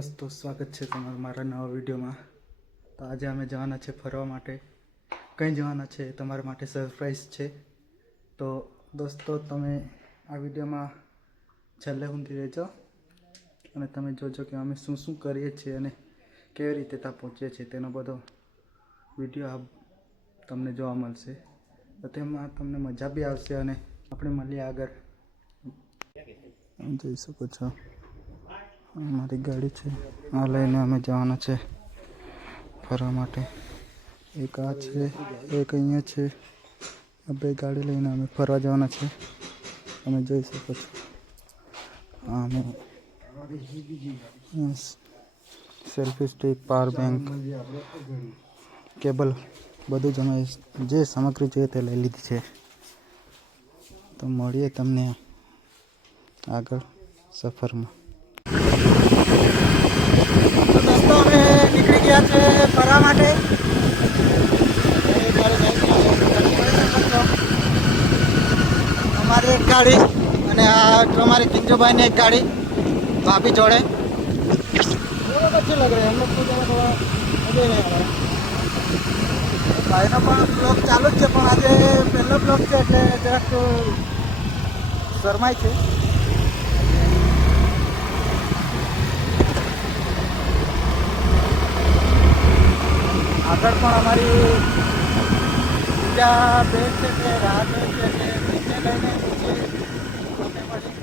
दोस्तों स्वागत है तमारा मारा नवा वीडियो में। तो आज अमे जवाना छे फरवा माटे। कहीं जवाना छे तमारा माटे सरप्राइज छे। तो दोस्तों तमे आ वीडियो में छेल्ले सुधी रहेजो अने तमे जोजो कि अमे शुं शुं करीए छीए अने केवी रीते त्यां पहोंचीए छीए तेनो बधो वीडियो आ तमने जोवा मळशे। तो तेमां तमने मजा बी आवशे अने आपणे मळीए आगळ। જોઈ શકો છો અમારી ગાડી છે આ લઈને અમે જવાના છે ફરવા માટે। એક આ છે એક અહીંયા છે આ બે ગાડી લઈને અમે ફરવા જવાના છે। તમે જોઈ શકો છો અમે selfie stick power bank cable બધું જ અમે જે સામગ્રી જોઈએ તે લઈ લીધી છે। તો મળીએ તમને આગળ સફરમાં। तो दोस्तों અમે નીકળી ગયા છે ફરવા માટે। हमारी एक गाड़ी અને આ हमारे किंजोभाई ने एक गाड़ी भाभी जोड़े बहुत अच्छे लग रहे हैं हम लोग को। थोड़ा मजे नहीं आ रहा भाई ना ब्लॉग चालू है पण आज पहला ब्लॉग है એટલે જરાક શરમાય છે। આગળ પણ અમારી બીજા બેન છે કે રાહ છે કે નીચે લઈને નીચે અમે મળી।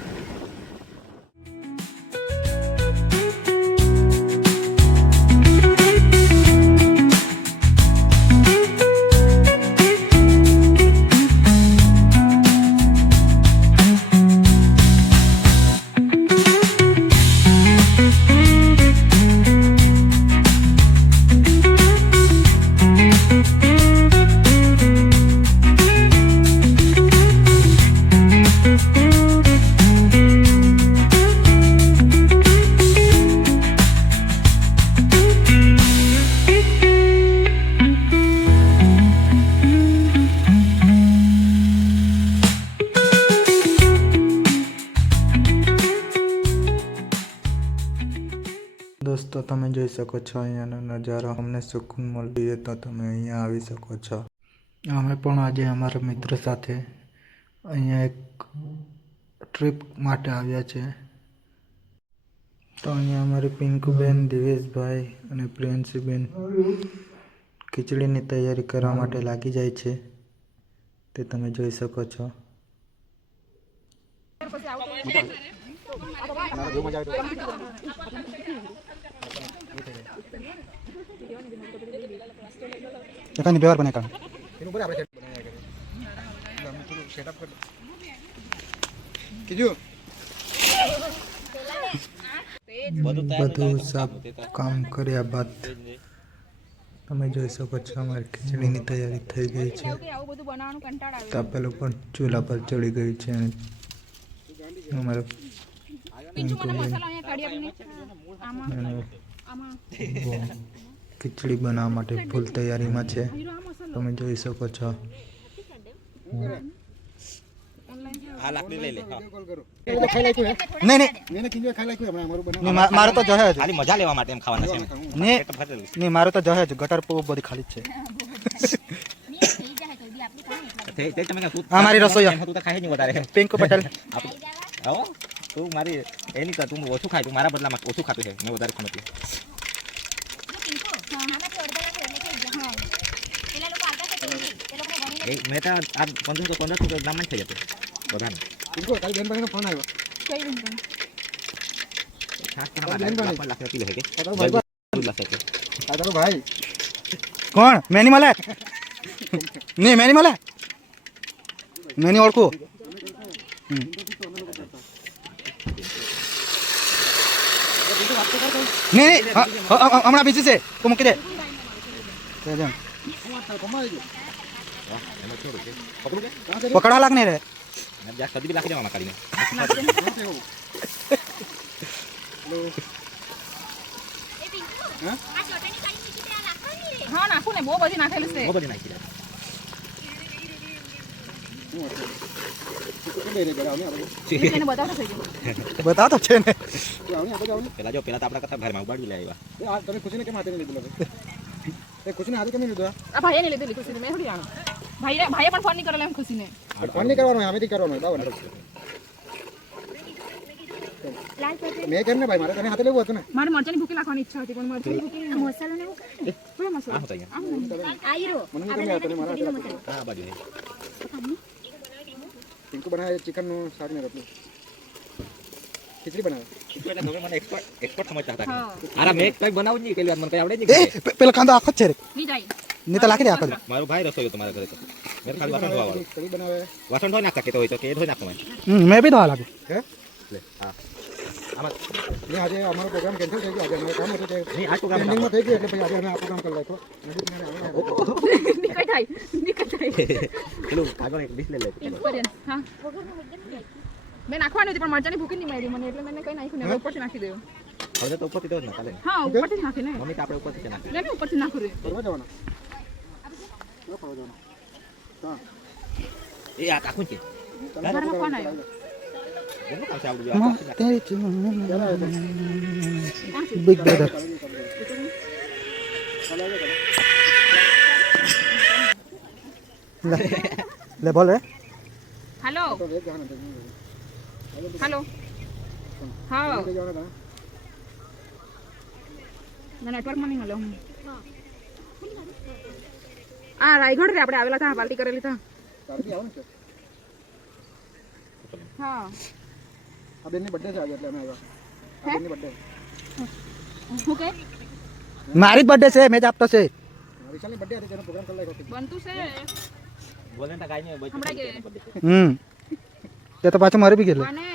दोस्तों તમે જોઈ શકો છો અહીંયાનો નજારો। અમને સુકૂન મળે તો તમે અહીંયા આવી શકો છો। અમે પણ આજે અમારા મિત્ર સાથે અહીંયા એક ટ્રીપ માટે આવ્યા છે। તો અહીંયા અમારી પિંકુબેન, દિવેશભાઈ અને પ્રિયંશીબેન ખીચડીની તૈયારી કરવા માટે લાગી જાય છે તે તમે જોઈ શકો છો। एकानी व्यवहार बने कारण एनु पर आपणे सेटअप कर कीजो બધું सब काम કર્યા બાદ તમે જોઈ શકો છો અમારી ખીચડીની તૈયારી થઈ ગઈ છે। તાપેલું પણ ચૂલા પર ચડી ગયું છે અને અમારે खिचड़ी बनावा माटे फूल तैयारी में छे तमे जोई सको छो। आ लाकड़ी ले ले खाई लायको है नहीं नहीं मैंने किंजो खाई लायको है हमारो बना नहीं मारो तो जहे खाली मजा लेवा माटे एम खावाना छे नहीं नहीं मारो तो जहे गटर पे बड़ी खाली छे ते તમે કા हमारी रसोई तू तो खाए नहीं વધારે पिंक पटेल आओ तू मारी एनी का तू ओछू खाय तू मारा बदला में ओछू खातो है मैं વધારે खानो छे मैं तो आज 15 ग्राम में થઈ જતો બધા इनको कल बेन भाई का फोन आयो कई दिन का खास के हमारा पर लाख किलो है के भाई लाख के करो भाई कौन मैनी माला नहीं मैनी माला मैनी और को नहीं हमारा बिजी से को मुके दे पकड़ा लगने रे कभी भी लाके देवा मकाड़ी में हां नाखू ने बो बधी नाखेलु छे बो बधी नाखी એને બતાવો થઈ ગયું બતાવો તો છે ને પેલા જો પેલા તો આપણા કરતા ભારમાં ઉબાડી લે આવ્યા તમે ખુશીને કેમ હાથે લીધું એ ખુશીને હાથે કેમ લીધું આ ભાઈએ ને લીધેલી ખુશી મેં થોડી જાણું ભાઈએ પણ ફોન નહીં કરેલો એમ ખુશીને ફોન નહીં કરવાનો હવેથી કરવાનો બરાબર મેં કેમ ને ભાઈ મારે તને હાથે લેવું હતું ને મારે મરચાની ભૂકી નાખવાની ઈચ્છા હતી પણ મરચાની ભૂકી મસાલો ને કયો મસાલો આ હતા આયરો મને કેમ હાથે મારા હાથે આ બાજુ પિંકુ બનાવે ચિકન નું શાક ને રોટલી ખીચડી બનાવે એટલે તમે મને એક્સપર્ટ સમજતા હતા આરા મેં કઈ બનાવું જ નહીં પેલી વાર મને કઈ આવડે જ એ નહીં પેલો કાંદો આખો જ છે રે નહીં જાય નહીં તો લાખી દે આખો જ. મારો ભાઈ રસોઈ તમારા ઘરે તો મેં ખાલી વાસણ ધોવા વાળો કઢી બનાવે વાસણ ધોઈ નાખતા કે તો હોય તો કે ધોઈ નાખો મેં મેં બી દવા લાગુ હે લે હા આમાં નહીં આજે અમારો પ્રોગ્રામ કેન્સલ થઈ ગયો આજે અમારે કામ હતું તે નહીં આ પ્રોગ્રામ એન્ડિંગમાં થઈ ગયું એટલે પછી આજે અમે આ પ્રોગ્રામ કરી નાખ્યો નીકળ થાય પેલું આગળ એક ડિશ લે લે હા મેં નાખવાની હતી પણ મરચાની ભૂકી નહીં મારી મને એટલે મેં કઈ નાખ્યું ને ઉપરથી નાખી દેવું હવે તો ઉપરથી દો ને કાલે હા ઉપરથી નાખી ને મમ્મી તો આપણે ઉપરથી જ નાખી મેં ઉપરથી નાખું રે ફરવા જવાના ફરવા જવાના હા એ આ કાકું છે ઘરમાં કોણ આવ્યો એનું કામ છે આવડું બિગ બ્રધર લે બોલ રે હેલો હેલો હા ના નેટવર્કમાં નહીં મળે આ રાયગઢ રે આપણે આવેલા હતા પાર્ટી કરેલી હતા હા આ બેનની બર્થડે છે આજે એટલે અમે આવ્યા આ બેનની બર્થડે હું કે મારી જ બર્થડે છે મેં જ આપતો છે વિશાલની બર્થડે હતી તેનો પ્રોગ્રામ કરી નાખ્યો બનતું છે બોલે ને કાઈ નહીં હમણાં કે તે તો પાછું મારી બી ગયેલું અને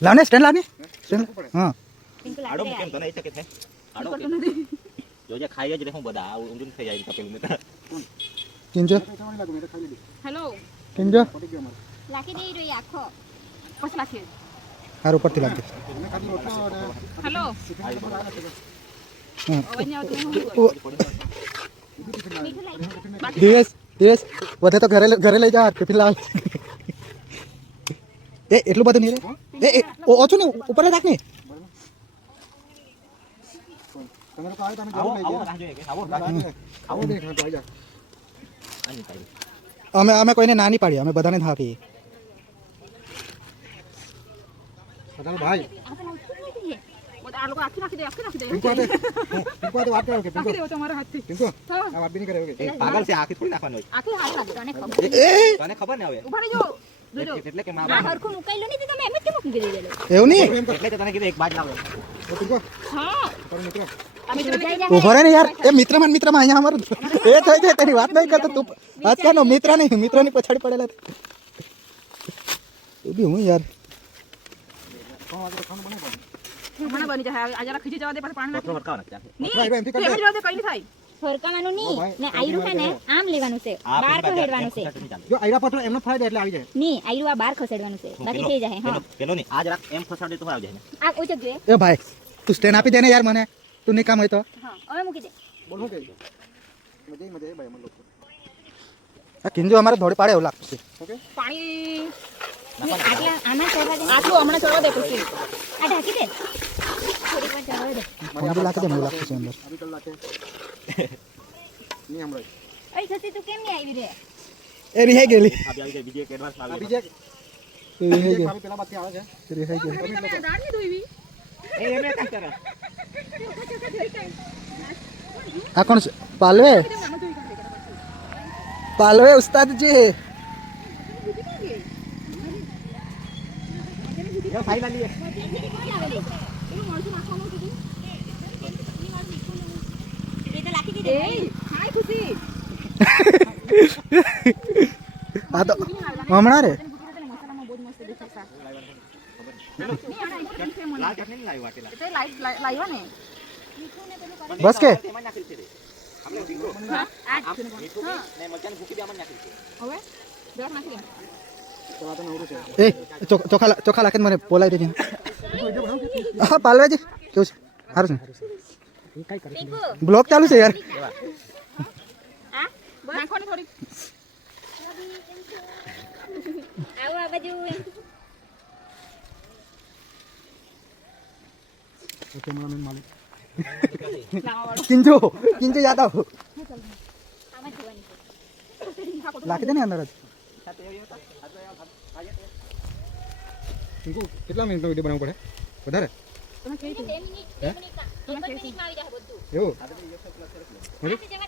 લાવને સ્ટેન્ડ લાવને સ્ટેન્ડ હા આડો કેમ તને ઈચ્છા કે છે આડો કે જોજે ખાઈ જ રહું બધા આ ઊંધું થઈ જાય કપેલું મેં કિંજો ખાવાની લાગુ મેં તો ખાઈ લીધી હેલો કિંજો પડી ગયો અમારે લાખી દઈ રહ્યો આખો પછી રાખીએ હાર ઉપરથી લાગજે મેં ખાલી રોટલો અને હેલો હા અવાજ નહીં આવતો દિવસ દિવસ વધે તો ઘરે લઈ જા ટિફિન લાવ એ એટલું બધું નહીં રે એ ઓછું ને ઉપર રાખ ને તમે લોકો આવે તમે આવો જરૂર લઈ આવો ગયા રાહ જોઈએ કે આવો આવો દે ખાતો આવી જા આની કાઈ અમે કોઈને ના નહીં પાડીએ અમે બધાને જ હા કહીએ ચાલો ભાઈ આ લોકો આખી નાખી દે પિંકુ આતે વાત કરો કે પિંકુ નાખી દેવો તમારા હાથથી પિંકુ આ વાત બી નહીં કરે કે એ પાગલ છે આખી થોડી નાખવાની હોય આખી હાથ લાગે તને ખબર તને ખબર ને હવે ઉભા રહી જાઓ જોજો એટલે કે આ માં હરખું મુકાયેલું નહીં તો તમે એમ જ કેમ મૂકી દેલો એવું નહીં એટલે તો તને કીધું એક બાજ લાવો પિંકુ હા કરો મિત્રો આ મિત્રને ઉભો રહે ને યાર એ મિત્રમાં અહીંયા અમારું એ થઈ જાય તેની વાત નહીં કરતો તું આજકાલનો મિત્રની પછાડી પડેલા એ બી હું યાર હમણાં બની જાય આ જરા ખીચી જવા દે પછી પાણી પથરો વરકાવ નાખ નહીં ભાઈ, એમથી તું એમ જ જવા દે કઈ નહીં થાય ફરકાવાનું નહીં ને આયરું છે ને આમ લેવાનું છે બાર ખસેડવાનું છે જો આયરા પથરો એમનો ફાયદો એટલે આવી જાય નહીં આયરું આ બાર ખસેડવાનું છે બાકી થઈ જાય હા પેલો નહીં આજ રાત એમ ફસાડી તો આવી જાય આ ઉચક દે એ ભાઈ તું સ્ટેન્ડ આપી દે ને યાર મને તું નહીં કામ હોય તો હા હવે મૂકી દે બોલો કે મજા ભાઈ અમને લોકો આ કિંજો અમારે ધોળી પાડે એવું લાગતું છે ઓકે પાણી આટલા આમાં ચડવા દે આટલું હમણાં ચડવા દે પછી આ ઢાંકી દે થોડીક વાર ચડવા દે મને લાગે છે એવું લાગતું છે અંદર આવી કલાકે નહીં હમણાં અરે ખસી તું કેમ નહીં આવી રે એ રિહાઈ ગયેલી આ આવી જાય બીજી એક એડવાન્સ આ આવી બીજે એ રિહાઈ ગઈ ભાભી પેલા બાકી આવે છે રિહાઈ ગઈ તમે દાળ નહીં ધોઈવી એ એમે કામ કરે આ કોણ છે પાલવે પાલવે ઉસ્તાદજી એ ફાઇનલી એ તો લાખી દીધે એ હાય ખુશી આ તો હમણાં રે મસાલામાં બહુ મસ્ત દેખાય શાક લાલ ચટણી નહીં લાવી વાટેલા તે લાવ્યા ને બસ કે એમાં નાખી છે આપણે ડીંગો હા મીઠું ને મરચાની ભૂકી બી આમાં નાખી છે હવે જરાક નાખી દે તો આ તો નવરું છે એ ચોખા લાખીને મને બોલાવી દેજે હા પાલવેજી કેવું છે સારું છે બ્લોગ ચાલુ છે યાર આ નાખવાની થોડી कैमरामैन मालिक કિંજુ કિંજુ યાદવ આમાં જોવાની છે લાખી દે ને અંદર જ टिंकू કેટલા મિનિટનો વિડિયો બનાવવો પડે વધારે તમે કેવી 2 મિનિટ 2 મિનિટમાં 1 મિનિટમાં આવી જાય બધું એવું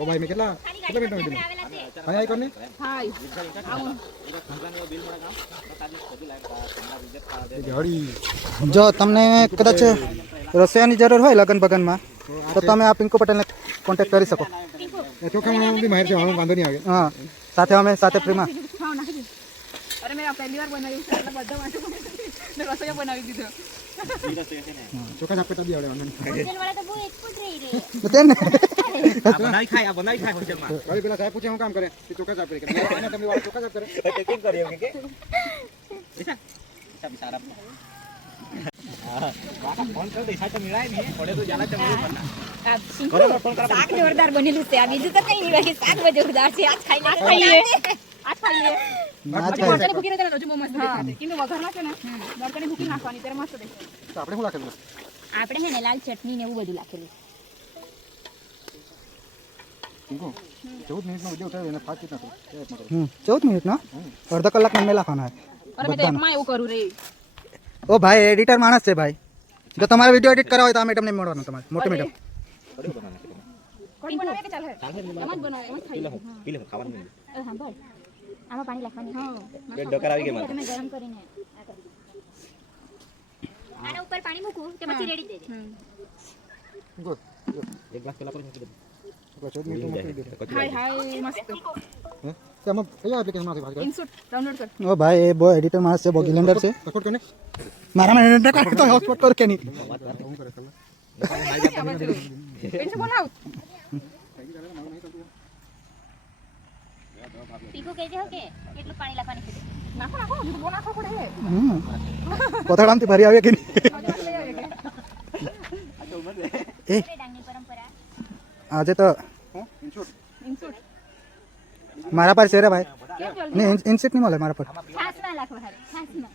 ઓ ભાઈ મેં કેટલા મિનિટનો વિડિયો આવેલા છે હાય હાય કરને હાય આવું ગાડી જો તમને કદાચ રસોઈયાની જરૂર હોય લગન બગનમાં તો તમે આ પિંકુ પટેલને કોન્ટેક્ટ કરી શકો ચોખામાં બી માહિર છે વાંધો નહીં આવે હા સાથે અમે સાથે ફ્રીમાં હા નાખી દે અરે મેં આ પહેલી વાર બનાવ્યું છે એટલે બધા માટે મેં રસોઈ બનાવી દીધો ચોખા સાફ કરતા બી આવડે વાંધો નહીં હોટેલ વાળા તો બહુ એક્સપર્ટ રહી રે તો તેને બનાવી ખાય હોટલમાં ભાઈ પેલા સાહેબ પૂછે હું કામ કરે કે ચોખા સાફ કરે એને તમને વાળા ચોખા સાફ કરે કેમ કર્યો કે પૈસા બિચારા ફોન કર દે સાચો મિલાય ને પડે તો જાલા ચમડી પડના આ શીખો શાક જોરદાર બનેલું છે આ બીજું તો કઈ નહીં બાકી શાક બહુ જોરદાર છે આજ ખાઈ લઈએ આ ખાઈએ મરચાની ભૂકી ને રજુ બહુ મસ્ત દેખાય কিন্তু વઘાર નાખે ને મરચાની ભૂકી નાખવાની ત્યારે મસ્ત દેખાય તો આપણે શું લાગેલું આપણે હે ને લાલ ચટણી ને એવું બધું નાખેલું टिंकू 14 મિનિટનો વિડિયો ઉતાર્યો એને 5 મિનિટ હતો 14 મિનિટનો અડધો કલાકનો મેલા ખાના અરે મેં તો એમાં એવું કરું રે ઓ ભાઈ એડિટર માણસ છે ભાઈ જો તમારે વિડીયો એડિટ કરાવો હોય તો આ મેડમને મળવાનું તમારે મોટી મેડમ પડ્યો બનાવવાનું છે કઢી બનાવે કે ચાલે એમ જ બનાવે એમ જ ખાઈ પી લે ખાવાનું નહીં સાંભળ આમાં પાણી નાખવાનું હા બે ડોકર આવી ગયા તમે ગરમ કરીને આ કરો. આના ઉપર પાણી મૂકું તે પછી રેડી દે टिंकू એક ગ્લાસ પેલા પર મૂકી દે 14 મિનિટનો મૂકી દે હાય હાય મસ્ત હે તે આમાં કયા એપ્લિકેશનમાંથી વાત કરે ઇન્સર્ટ ડાઉનલોડ કર ઓ ભાઈ એ બહુ એડિટર માણસ છે બહુ ગિલેન્ડર છે સપોર્ટ કરને મારામાં એડિટર કરે તો હોટસ્પોટ કર કે નહીં હું કરે ચાલ પેન્શન બોલાવ પીકો કહેજે હો કે કેટલું પાણી નાખવાનું છે નાખો નાખો હજુ તો બહુ નાખવો પડે કોથળામાંથી ભરી આવે કે નહીં એ ડાંગની પરંપરા આજે તો ઇન્સર્ટ મારા પર છે રે ભાઈ કેમ જલ્દી નહીં ઇન્સિટ નહીં મળે મારા પર છાસમાં નાખો હારે છાસમાં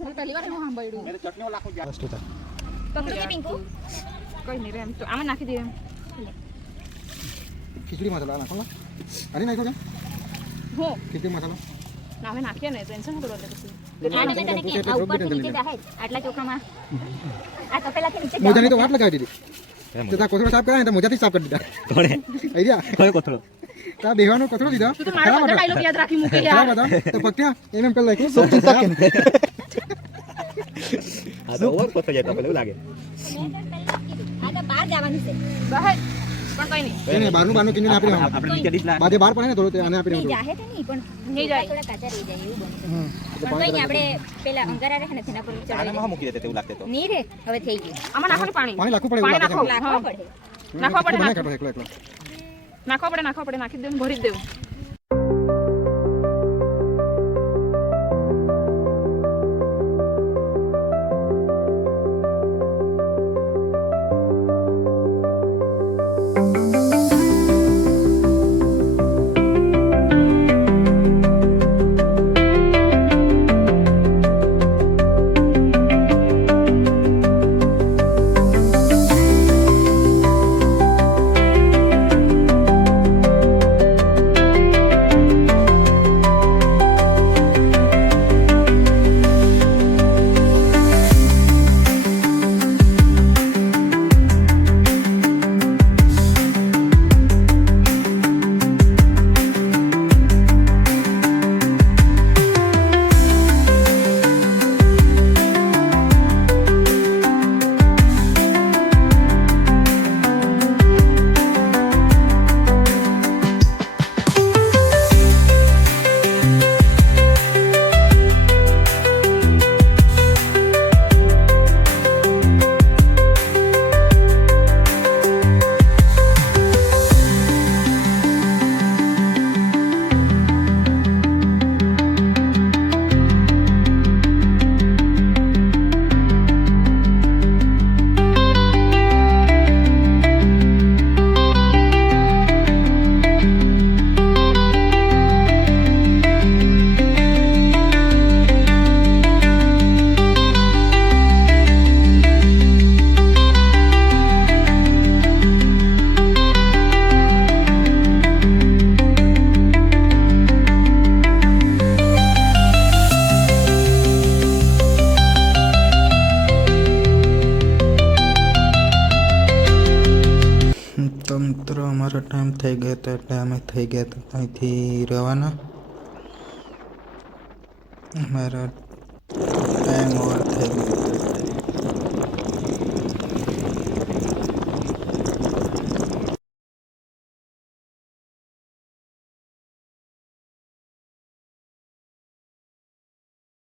મેં પહેલી વાર એવું સાંભળ્યું પકડો કે પિંકુ કઈ નહીં રે એમ તો આમાં નાખી દે એમ ખીચડી મસાલા નાખો ને આની નાખો કે હું ખીચડી મસાલા ના હવે નાખીએ ને ટેન્શન હતો એટલે પછી આ તમે તને કે આ ઉપરથી નીચે જાય આટલા ચોખામાં આ તો પેલાથી નીચે મોજાની તો વાટ લગાવી દીધી તો તા કોથળો સાફ કરાય ને તો મોજાથી સાફ કરી દીધા કોણે આઈડિયા કયો કોથળો તા બેહવાનો કોથળો દીધો તું તો મારા બધા ડાયલોગ યાદ રાખી મૂકે યાર ખરાબ હતા તો પત્યા એમ કરી નાખ્યું શુભ ચિંતક કે નહીં આ તો ઓવર કોથળો જાય તો પેલું લાગે આ તો બહાર જવાનું છે બહાર પણ કઈ નહીં એને બારનું કિંજલ આપી દેવાનું આપણે નીચે ડીશ ના બાજે બાર પડે ને થોડું તે આને આપી નહીં દેવાનું જાહે તો નહીં પણ નહીં જાય. થોડા કાચા રહી જાય એવું બને પણ કઈ નહીં આપણે પેલા અંગારા રહે ને તેના પર ચડાવી આનામાં મૂકી દેતે તેવું લાગતે તો નહીં રે હવે થઈ ગયું આમાં નાખવાનું પાણી પાણી લાખવું પડે એવું પાણી લાગે નાખો લાખવા પડે નાખવા પડે બનાવી કાઢો એકલો એકલો નાખવા પડે નાખી દેવું ભરી જ દેવું મિત્રો અમારો ટાઈમ થઈ ગયો હતો એટલે અમે થઈ ગયા હતા અહીંથી રવાના. અમારા ટાઈમ ઓવર થઈ ગયો.